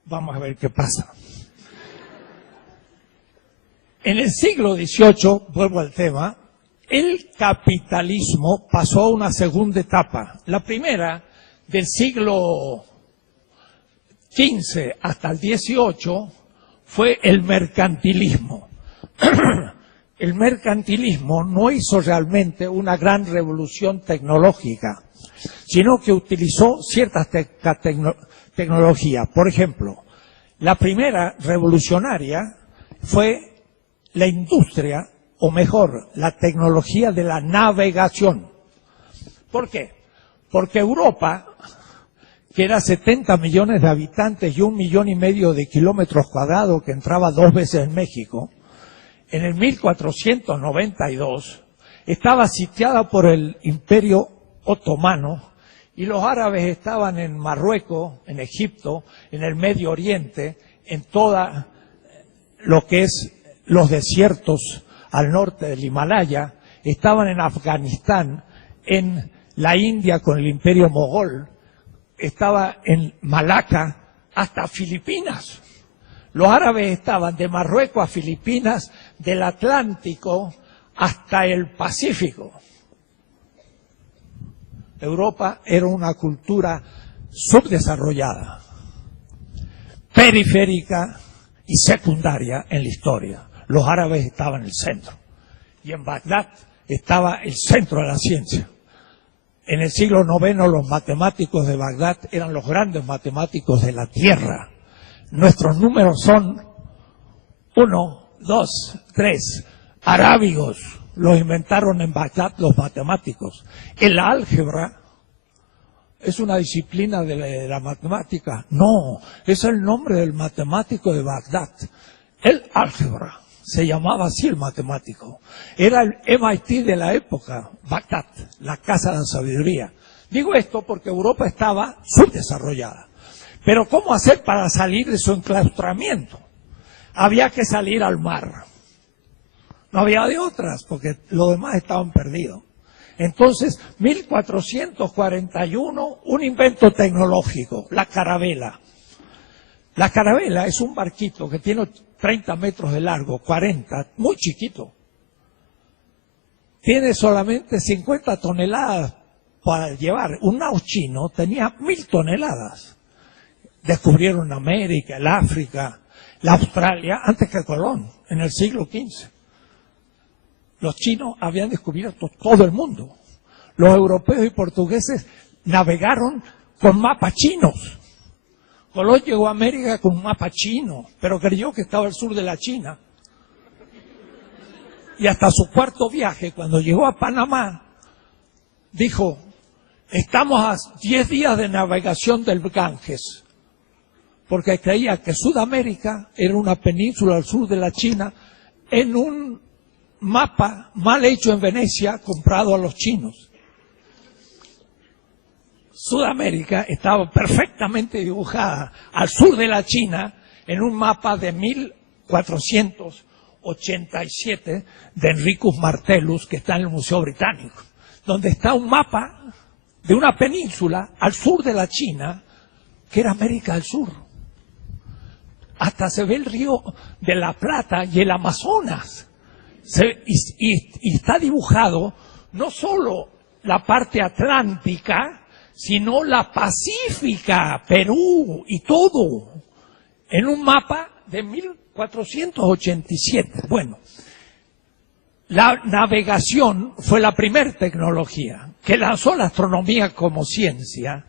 vamos a ver qué pasa. En el siglo XVIII, vuelvo al tema, el capitalismo pasó a una segunda etapa. La primera, del siglo XV hasta el XVIII, fue el mercantilismo. El mercantilismo no hizo realmente una gran revolución tecnológica, sino que utilizó ciertas tecnologías. Por ejemplo, la primera revolucionaria fue la industria, o mejor, la tecnología de la navegación. ¿Por qué? Porque Europa, que era 70 millones de habitantes y 1,5 millones de kilómetros cuadrados, que entraba 2 veces en México, en el 1492 estaba sitiada por el Imperio Otomano y los árabes estaban en Marruecos, en Egipto, en el Medio Oriente, en toda lo que es los desiertos al norte del Himalaya, estaban en Afganistán, en la India con el Imperio Mogol, estaba en Malaca, hasta Filipinas. Los árabes estaban de Marruecos a Filipinas, del Atlántico hasta el Pacífico. Europa era una cultura subdesarrollada, periférica y secundaria en la historia. Los árabes estaban en el centro. Y en Bagdad estaba el centro de la ciencia. En el siglo IX los matemáticos de Bagdad eran los grandes matemáticos de la Tierra. Nuestros números son 1, 2, 3. Arábigos los inventaron en Bagdad los matemáticos. El álgebra es una disciplina de la matemática. No, es el nombre del matemático de Bagdad. El álgebra. Se llamaba así el matemático. Era el MIT de la época, Bagdad, la casa de la sabiduría. Digo esto porque Europa estaba subdesarrollada. Pero ¿cómo hacer para salir de su enclaustramiento? Había que salir al mar. No había de otras, porque los demás estaban perdidos. Entonces, 1441, un invento tecnológico, la carabela. La carabela es un barquito que tiene 30 metros de largo, 40, muy chiquito. Tiene solamente 50 toneladas para llevar. Un nao chino tenía 1.000 toneladas. Descubrieron América, el África, la Australia, antes que Colón, en el siglo XV. Los chinos habían descubierto todo el mundo. Los europeos y portugueses navegaron con mapas chinos. Colón llegó a América con un mapa chino, pero creyó que estaba al sur de la China. Y hasta su cuarto viaje, cuando llegó a Panamá, dijo, estamos a 10 días de navegación del Ganges, porque creía que Sudamérica era una península al sur de la China, en un mapa mal hecho en Venecia, comprado a los chinos. Sudamérica estaba perfectamente dibujada al sur de la China en un mapa de 1487 de Enricus Martellus, que está en el Museo Británico, donde está un mapa de una península al sur de la China, que era América del Sur. Hasta se ve el río de la Plata y el Amazonas. Y está dibujado no solo la parte atlántica, sino la Pacífica, Perú y todo, en un mapa de 1487. Bueno, la navegación fue la primera tecnología que lanzó la astronomía como ciencia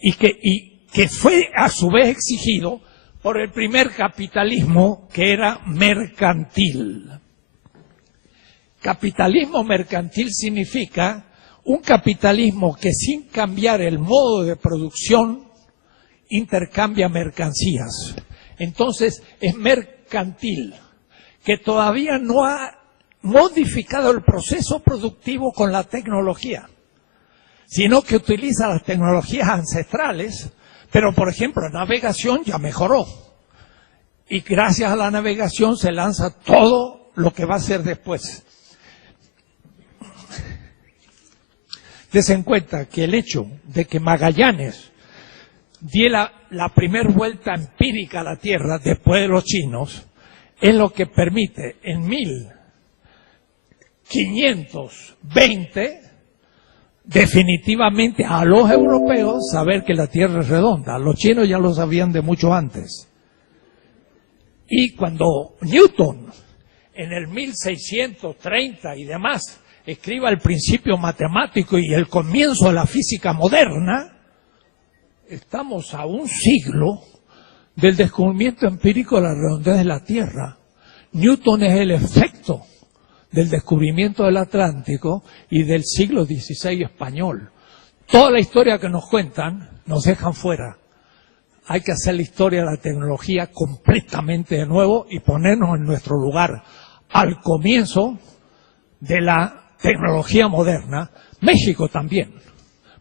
y que fue a su vez exigido por el primer capitalismo, que era mercantil. Capitalismo mercantil significa un capitalismo que, sin cambiar el modo de producción, intercambia mercancías. Entonces es mercantil, que todavía no ha modificado el proceso productivo con la tecnología, sino que utiliza las tecnologías ancestrales, pero por ejemplo la navegación ya mejoró. Y gracias a la navegación se lanza todo lo que va a ser después. Des en cuenta que el hecho de que Magallanes diera la primera vuelta empírica a la Tierra después de los chinos es lo que permite en 1520 definitivamente a los europeos saber que la Tierra es redonda. Los chinos ya lo sabían de mucho antes. Y cuando Newton, en el 1630 y demás, escriba el principio matemático y el comienzo de la física moderna, estamos a un siglo del descubrimiento empírico de la redondez de la Tierra. Newton es el efecto del descubrimiento del Atlántico y del siglo XVI español. Toda la historia que nos cuentan nos dejan fuera. Hay que hacer la historia de la tecnología completamente de nuevo y ponernos en nuestro lugar al comienzo de la tecnología moderna. México también,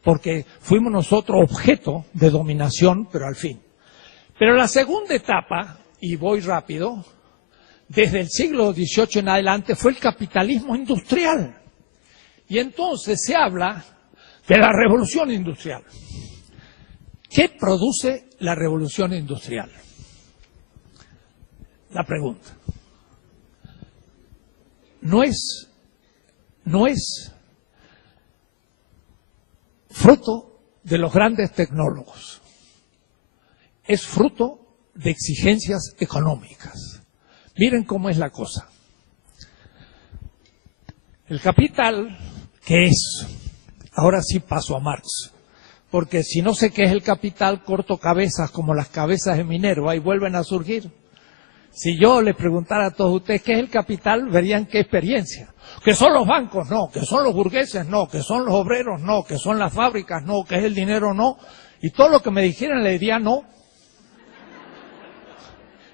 porque fuimos nosotros objeto de dominación, pero al fin. Pero la segunda etapa, y voy rápido, desde el siglo XVIII en adelante fue el capitalismo industrial. Y entonces se habla de la revolución industrial. ¿Qué produce la revolución industrial? La pregunta. No es fruto de los grandes tecnólogos. Es fruto de exigencias económicas. Miren cómo es la cosa. El capital, ¿qué es? Ahora sí paso a Marx. Porque si no sé qué es el capital, corto cabezas como las cabezas de Minerva y vuelven a surgir. Si yo les preguntara a todos ustedes qué es el capital, verían qué experiencia. ¿Que son los bancos? No. ¿Que son los burgueses? No. ¿Que son los obreros? No. ¿Que son las fábricas? No. ¿Que es el dinero? No. Y todo lo que me dijeran le diría no.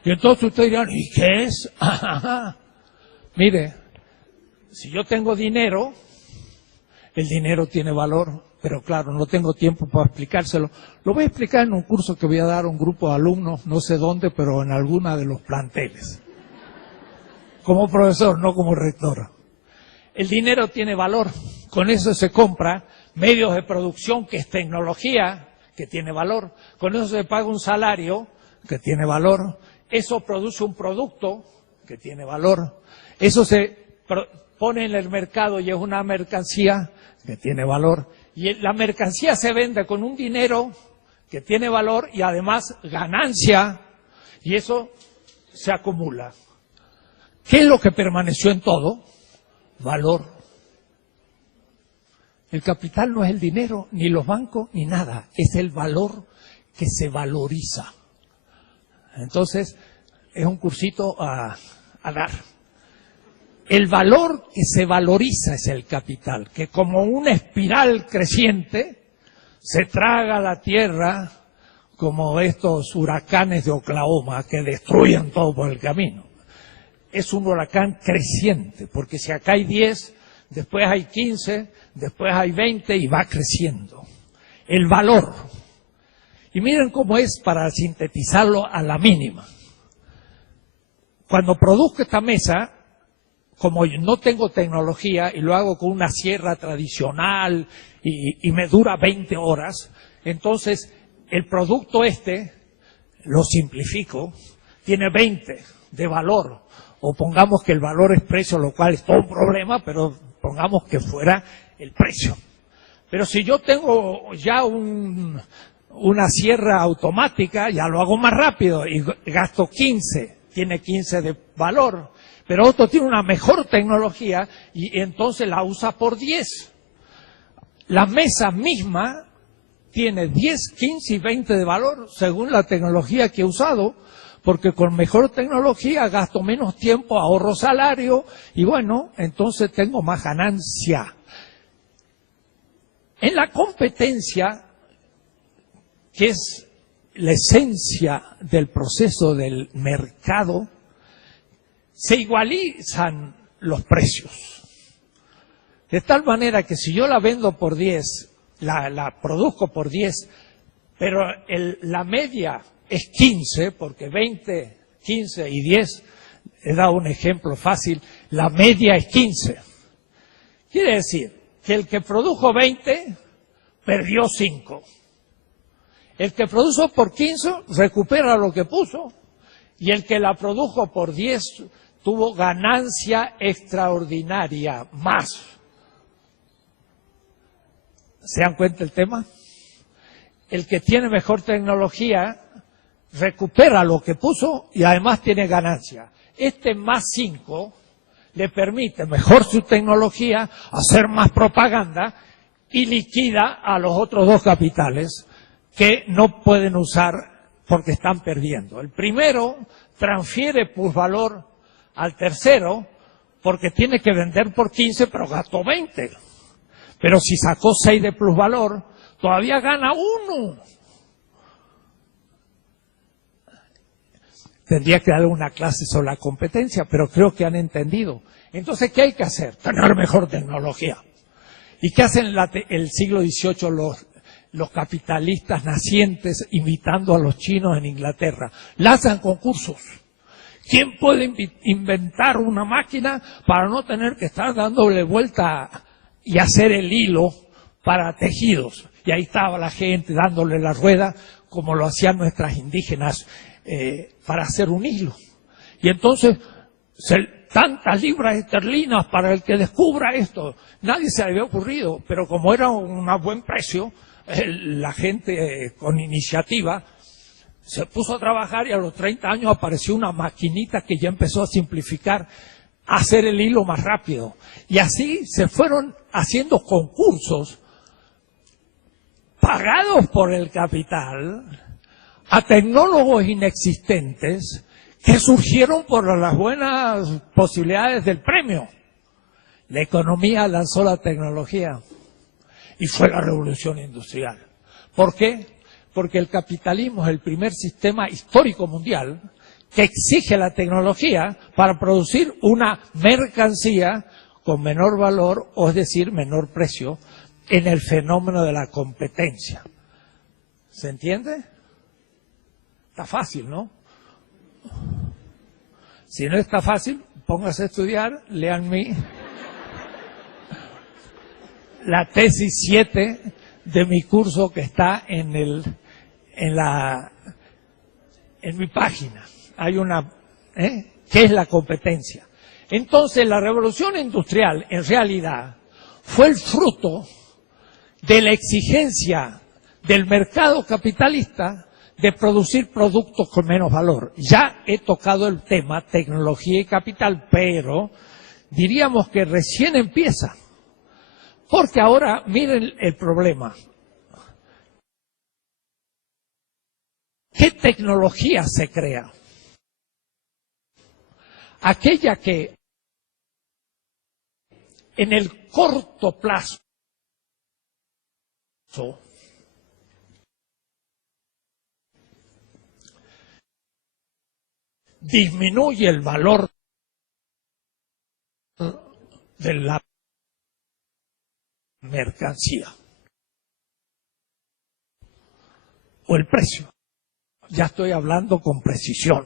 Y entonces ustedes dirán, ¿y qué es? Mire, si yo tengo dinero, el dinero tiene valor. Pero claro, no tengo tiempo para explicárselo. Lo voy a explicar en un curso que voy a dar a un grupo de alumnos, no sé dónde, pero en alguna de los planteles. Como profesor, no como rector. El dinero tiene valor. Con eso se compra medios de producción, que es tecnología, que tiene valor. Con eso se paga un salario, que tiene valor. Eso produce un producto, que tiene valor. Eso se pone en el mercado y es una mercancía, que tiene valor. Y la mercancía se vende con un dinero que tiene valor y además ganancia, y eso se acumula. ¿Qué es lo que permaneció en todo? Valor. El capital no es el dinero, ni los bancos, ni nada. Es el valor que se valoriza. Entonces, es un cursito a dar. El valor que se valoriza es el capital, que como una espiral creciente se traga la tierra como estos huracanes de Oklahoma que destruyen todo por el camino. Es un huracán creciente, porque si acá hay 10, después hay 15, después hay 20 y va creciendo. El valor. Y miren cómo es para sintetizarlo a la mínima. Cuando produzco esta mesa, como yo no tengo tecnología y lo hago con una sierra tradicional y me dura 20 horas, entonces el producto lo simplifico, tiene 20 de valor, o pongamos que el valor es precio, lo cual es todo un problema, pero pongamos que fuera el precio. Pero si yo tengo ya una sierra automática, ya lo hago más rápido y gasto 15, tiene 15 de valor. Pero otro tiene una mejor tecnología y entonces la usa por 10. La mesa misma tiene 10, 15 y 20 de valor según la tecnología que he usado, porque con mejor tecnología gasto menos tiempo, ahorro salario y bueno, entonces tengo más ganancia. En la competencia, que es la esencia del proceso del mercado, se igualizan los precios. De tal manera que si yo la vendo por 10, la produzco por 10, pero la media es 15, porque 20, 15 y 10, he dado un ejemplo fácil, la media es 15. Quiere decir que el que produjo 20 perdió 5. El que produjo por 15 recupera lo que puso, y el que la produjo por 10 tuvo ganancia extraordinaria, más. ¿Se dan cuenta el tema? El que tiene mejor tecnología recupera lo que puso y además tiene ganancia. Este más 5 le permite mejor su tecnología, hacer más propaganda y liquida a los otros dos capitales que no pueden usar porque están perdiendo. El primero transfiere plusvalor al tercero porque tiene que vender por 15 pero gastó 20. Pero si sacó 6 de plusvalor, todavía gana 1. Tendría que dar una clase sobre la competencia, pero creo que han entendido. Entonces, ¿qué hay que hacer? Tener mejor tecnología. ¿Y qué hacen el siglo XVIII los capitalistas nacientes imitando a los chinos en Inglaterra? Lanzan concursos. ¿Quién puede inventar una máquina para no tener que estar dándole vuelta y hacer el hilo para tejidos? Y ahí estaba la gente dándole la rueda, como lo hacían nuestras indígenas, para hacer un hilo. Y entonces, tantas libras esterlinas para el que descubra esto. Nadie se le había ocurrido, pero como era un buen precio, la gente con iniciativa se puso a trabajar y a los 30 años apareció una maquinita que ya empezó a simplificar, a hacer el hilo más rápido. Y así se fueron haciendo concursos pagados por el capital a tecnólogos inexistentes que surgieron por las buenas posibilidades del premio. La economía lanzó la tecnología y fue la revolución industrial. ¿Por qué? Porque el capitalismo es el primer sistema histórico mundial que exige la tecnología para producir una mercancía con menor valor, o es decir, menor precio, en el fenómeno de la competencia. ¿Se entiende? Está fácil, ¿no? Si no está fácil, póngase a estudiar, lean la tesis 7 de mi curso que está en mi página. Hay una, ¿qué es la competencia? Entonces, la revolución industrial, en realidad, fue el fruto de la exigencia del mercado capitalista de producir productos con menos valor. Ya he tocado el tema tecnología y capital, pero diríamos que recién empieza. Porque ahora, miren el problema. ¿Qué tecnología se crea? Aquella que en el corto plazo disminuye el valor de la mercancía o el precio. Ya estoy hablando con precisión.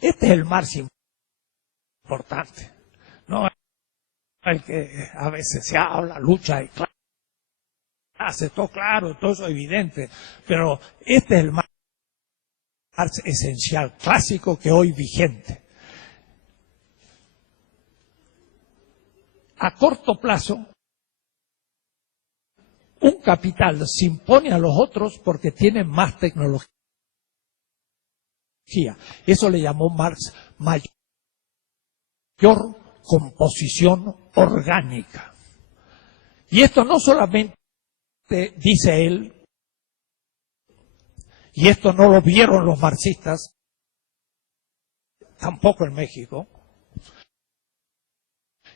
Este es el más importante, no el que a veces se habla, lucha y clase, todo claro, todo eso evidente, pero este es el más esencial, clásico, que hoy vigente. A corto plazo, un capital se impone a los otros porque tiene más tecnología. Eso le llamó Marx mayor composición orgánica. Y esto no solamente dice él, y esto no lo vieron los marxistas, tampoco en México.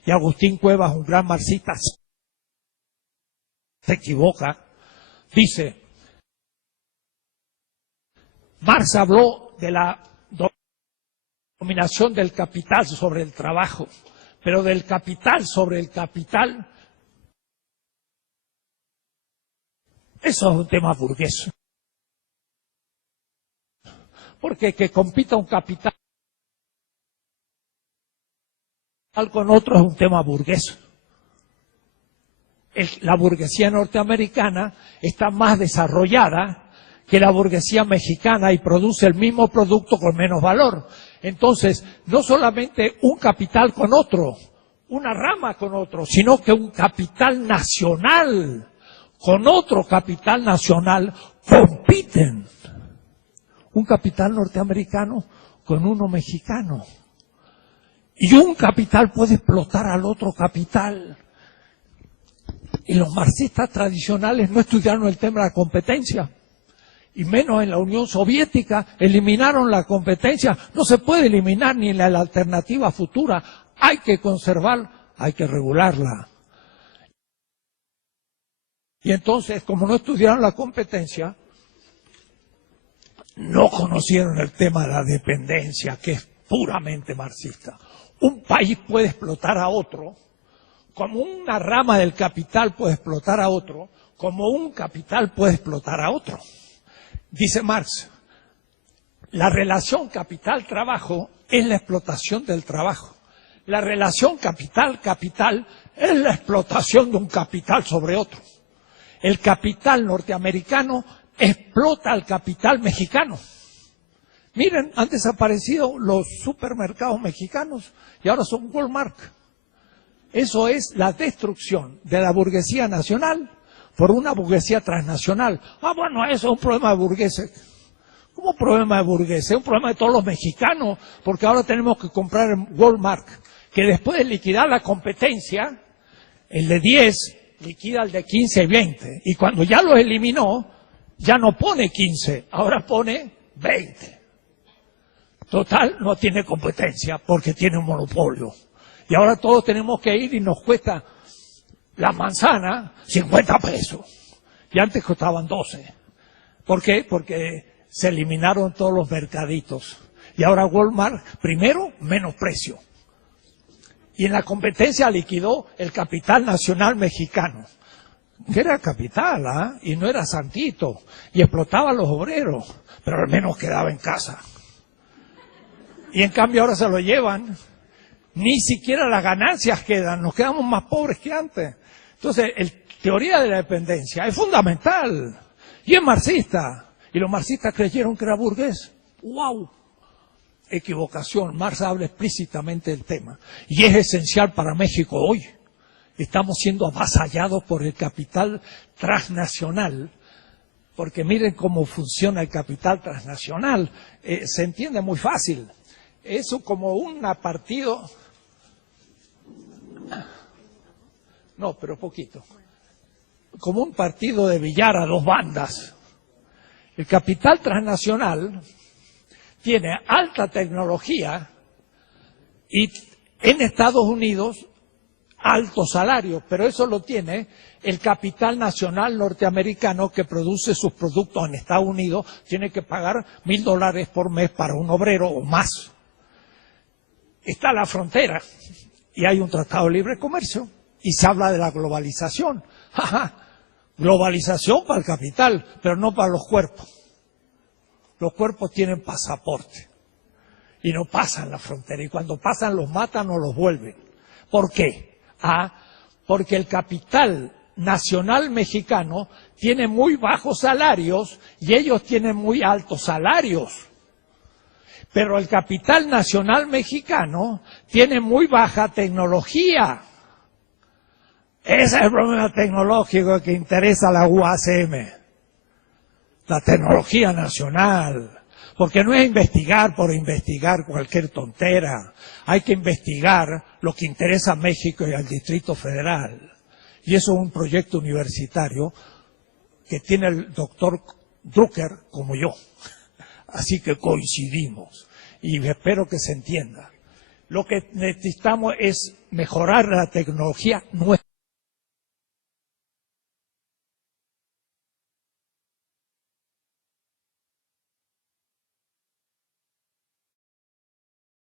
Y Agustín Cuevas, un gran marxista, se equivoca, dice Marx habló de la dominación del capital sobre el trabajo, pero del capital sobre el capital, eso es un tema burgués. Porque que compita un capital con otro es un tema burgués. La burguesía norteamericana está más desarrollada que la burguesía mexicana y produce el mismo producto con menos valor. Entonces, no solamente un capital con otro, una rama con otro, sino que un capital nacional con otro capital nacional compiten. Un capital norteamericano con uno mexicano. Y un capital puede explotar al otro capital. Y los marxistas tradicionales no estudiaron el tema de la competencia. Y menos en la Unión Soviética, eliminaron la competencia. No se puede eliminar ni en la alternativa futura. Hay que conservar, hay que regularla. Y entonces, como no estudiaron la competencia, no conocieron el tema de la dependencia, que es puramente marxista. Un país puede explotar a otro, como una rama del capital puede explotar a otro, como un capital puede explotar a otro. Dice Marx, la relación capital-trabajo es la explotación del trabajo. La relación capital-capital es la explotación de un capital sobre otro. El capital norteamericano explota al capital mexicano. Miren, han desaparecido los supermercados mexicanos y ahora son Walmart. Eso es la destrucción de la burguesía nacional por una burguesía transnacional. Bueno, eso es un problema de burgueses. ¿Cómo problema de burgueses? Es un problema de todos los mexicanos, porque ahora tenemos que comprar en Walmart, que después de liquidar la competencia, el de 10 liquida el de 15 y 20. Y cuando ya los eliminó, ya no pone 15, ahora pone 20. Total, no tiene competencia porque tiene un monopolio. Y ahora todos tenemos que ir y nos cuesta la manzana 50 pesos. Y antes costaban 12. ¿Por qué? Porque se eliminaron todos los mercaditos. Y ahora Walmart, primero, menos precio. Y en la competencia liquidó el capital nacional mexicano. Que era capital, ¿ah? Y no era santito. Y explotaba a los obreros, pero al menos quedaba en casa. Y en cambio ahora se lo llevan. Ni siquiera las ganancias quedan, nos quedamos más pobres que antes. Entonces, la teoría de la dependencia es fundamental y es marxista. Y los marxistas creyeron que era burgués. ¡Wow! Equivocación. Marx habla explícitamente del tema. Y es esencial para México hoy. Estamos siendo avasallados por el capital transnacional. Porque miren cómo funciona el capital transnacional. Se entiende muy fácil. Eso como un partido... No, pero poquito. Como un partido de billar a dos bandas. El capital transnacional tiene alta tecnología y en Estados Unidos altos salarios, pero eso lo tiene el capital nacional norteamericano que produce sus productos en Estados Unidos, tiene que pagar $1,000 por mes para un obrero o más. Está la frontera y hay un tratado de libre comercio y se habla de la globalización. Globalización para el capital, pero no para los cuerpos. Los cuerpos tienen pasaporte y no pasan la frontera y cuando pasan los matan o los vuelven. ¿Por qué? Porque el capital nacional mexicano tiene muy bajos salarios y ellos tienen muy altos salarios. Pero el capital nacional mexicano tiene muy baja tecnología. Ese es el problema tecnológico que interesa a la UACM. La tecnología nacional. Porque no es investigar por investigar cualquier tontera. Hay que investigar lo que interesa a México y al Distrito Federal. Y eso es un proyecto universitario que tiene el doctor Drucker como yo. Así que coincidimos. Y espero que se entienda. Lo que necesitamos es mejorar la tecnología nuestra.